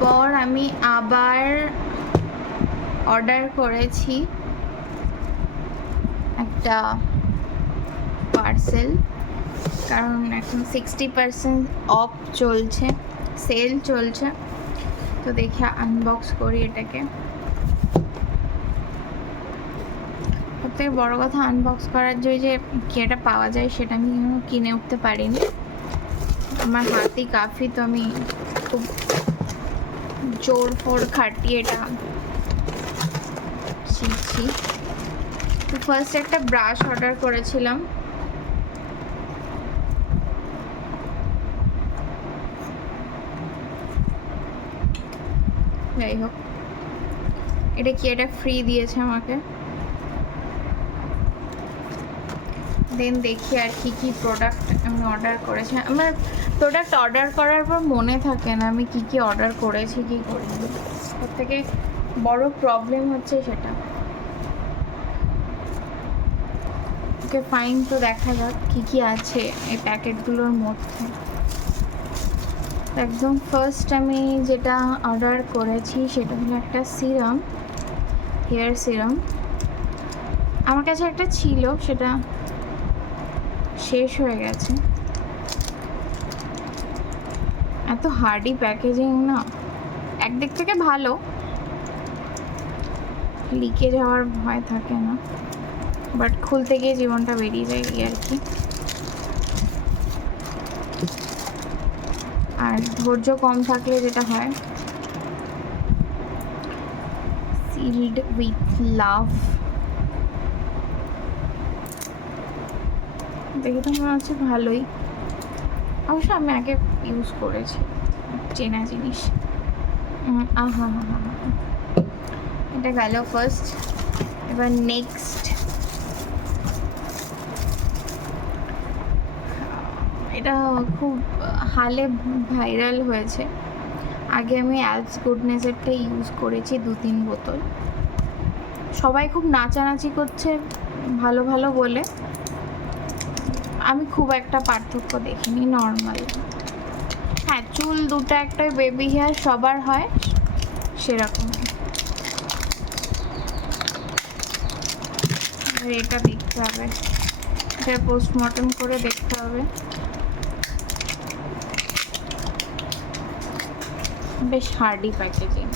পর আমি আবার অর্ডার করেছি একটা পার্সেল, কারণ এখন 60% অফ চলছে, সেল চলছে। তো দেখে আনবক্স করি এটাকে। সবথেকে বড় কথা, আনবক্স করার যে কি এটা পাওয়া যায় সেটা আমি কিনে উঠতে পারিনি। আমার হাতে কাফি, তো আমি খুব জোর ফোর খাটিয়ে এটা শিখছি। তো ফার্স্ট একটা ব্রাশ অর্ডার করেছিলাম। যাই হোক, এটা কি, এটা ফ্রি দিয়েছে আমাকে। দেন দেখি আর কি কি প্রোডাক্ট আমি অর্ডার করেছি। আমার প্রোডাক্ট অর্ডার করার পর মনে থাকে না আমি কি কি অর্ডার করেছি কি করিনি। সব থেকে বড় প্রবলেম হচ্ছে সেটা। ওকে ফাইন, তো দেখা যাক কি কি আছে এই প্যাকেটগুলোর মধ্যে। একদম ফার্স্ট আমি যেটা অর্ডার করেছি সেটা হলো একটা সিরাম, হেয়ার সিরাম। আমার কাছে একটা ছিল, সেটা শেষ হয়ে গেছে। এত হার্ডি প্যাকেজিং না, একদিক থেকে ভালো, লিকেজ হওয়ার ভয় থাকে না, বাট খুলতে গিয়ে জীবনটা বেরিয়ে যায় এই আর কি। আর ধৈর্য কম থাকলে যেটা হয়, সিলড উইথ লাভ। দেখে তো মনে হচ্ছে ভালোই, অবশ্য আমি আগে ইউজ করেছি, চেনা জিনিস। আহা হা হা, এটা গেল ফার্স্ট। এবার নেক্সট, এটা খুব হালে ভাইরাল হয়েছে। আগে আমি অ্যালস গুডনেসেরটা ইউজ করেছি 2-3 বোতল। সবাই খুব নাচানাচি করছে ভালো ভালো বলে, আমি খুব একটা পার্থক্য দেখিনি, নর্মাল। হ্যাঁ, চুল দুটো একটা বেবি হেয়ার সবার হয় সেরকম। এটা দেখতে হবে, এটা পোস্টমর্টম করে দেখতে হবে। বেশ হার্ডি প্যাকেজিং,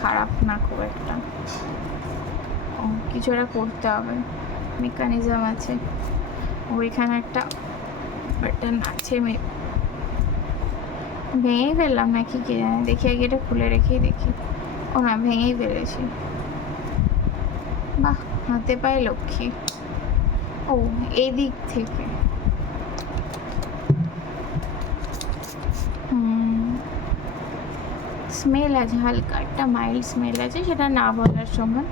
খারাপ না খুব একটা। কিছু একটা করতে হবে, মেকানিজম আছে। ওইখানে একটা বাটন আছে, ভেঙেই ফেললাম নাকি কে জানে। দেখি আগে এটা খুলে রেখেই দেখি। ও না, ভেঙেই ফেলেছি। বাহ, হাতে পায়ে লক্ষ্মী। ও, এই দিক থেকে। স্মেল আছে হালকা, একটা মাইল্ড স্মেল আছে, সেটা না বলার সময়।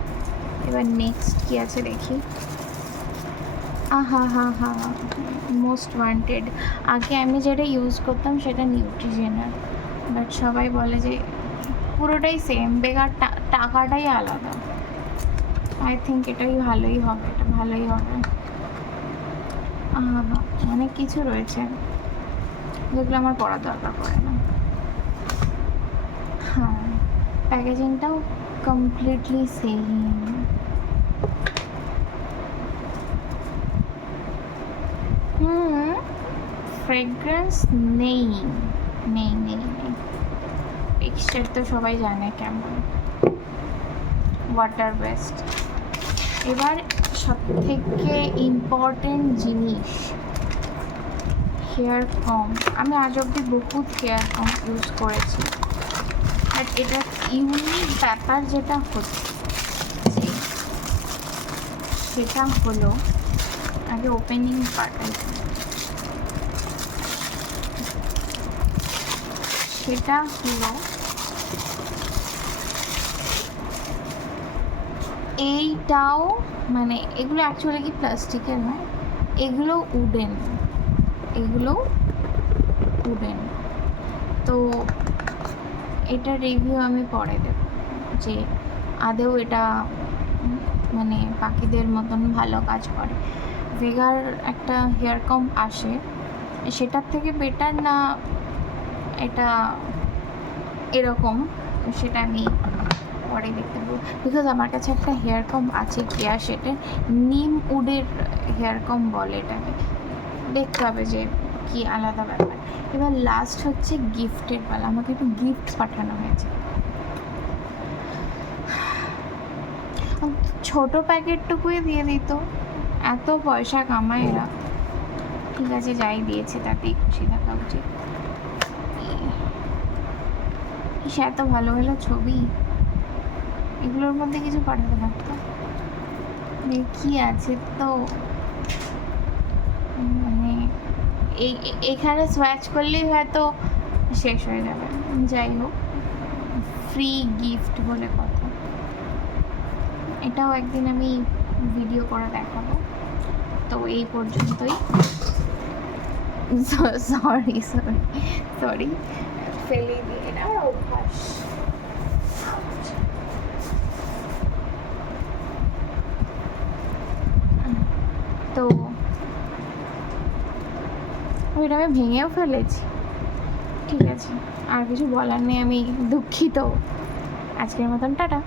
এবার নেক্সট কি আছে দেখি। আহা হা হা, মোস্ট ওয়ান্টেড। আগে আমি যেটা ইউজ করতাম সেটা নিউট্রিজেনার, বাট সবাই বলে যে পুরোটাই সেম, বেকার টাকাটাই আলাদা। আই থিঙ্ক এটাই ভালোই হবে, এটা ভালোই হবে। অনেক কিছু রয়েছে যেগুলো আমার পড়ার দরকার পড়ে না। হ্যাঁ, প্যাকেজিংটাও কমপ্লিটলি সেম। ফ্রেগ্রেন্স নেই নেই নেই নেই। টেক্সচার তো সবাই জানে কেমন, ওয়াটার বেস্ট। এবার সব থেকে ইম্পর্টেন্ট জিনিস, হেয়ার কম। আমি আজ অব্দি বহুত হেয়ার কম ইউজ করেছি, বাট এটা ইউনিক ব্যাপার যেটা হচ্ছে সেটা হলো, আগে ওপেনিং পার্ট, সেটা হলো এইটাও, মানে এগুলো অ্যাকচুয়ালি কি প্লাস্টিকের নয়, এগুলো উডেন, এগুলো উডেন। তো এটা রিভিউ আমি পরে দেব যে আদেও এটা মানে পাখিদের মতন ভালো কাজ করে। ভেগার একটা হেয়ার কম আসে, সেটার থেকে বেটার না এটা এরকম সেটা আমি পরে দেখতে পাবো। বিকজ আমার কাছে একটা হেয়ার কম আছে কেয়া শেটের, নিম উডের হেয়ার কম বলে এটাকে, দেখতে হবে যে কি আলাদা ব্যাপার। এবার লাস্ট হচ্ছে গিফটের পালা। আমাকে একটু গিফট পাঠানো হয়েছে, ছোট প্যাকেটটুকুই দিয়ে দিত, এত পয়সা কামায় এরা। ঠিক আছে, যাই দিয়েছে তাতেই খুশি থাকা উচিত। সে এত ভালো ভালো ছবি, এগুলোর মধ্যে কিছু পাঠাতে পারতো। কি আছে তো, মানে এখানে সোয়াচ করলেই হয়তো শেষ হয়ে যাবে। যাই হোক, ফ্রি গিফট বলে কথা, এটাও একদিন আমি ভিডিও করে দেখাবো। তো এই পর্যন্তই। সরি সরি সরি, ফেলে দিয়ে, এটা আমার অভ্যাস। তো ওইটা আমি ভেঙেও ফেলেছি। ঠিক আছে, আর কিছু বলার নেই, আমি দুঃখিত। আজকের মতন টাটা।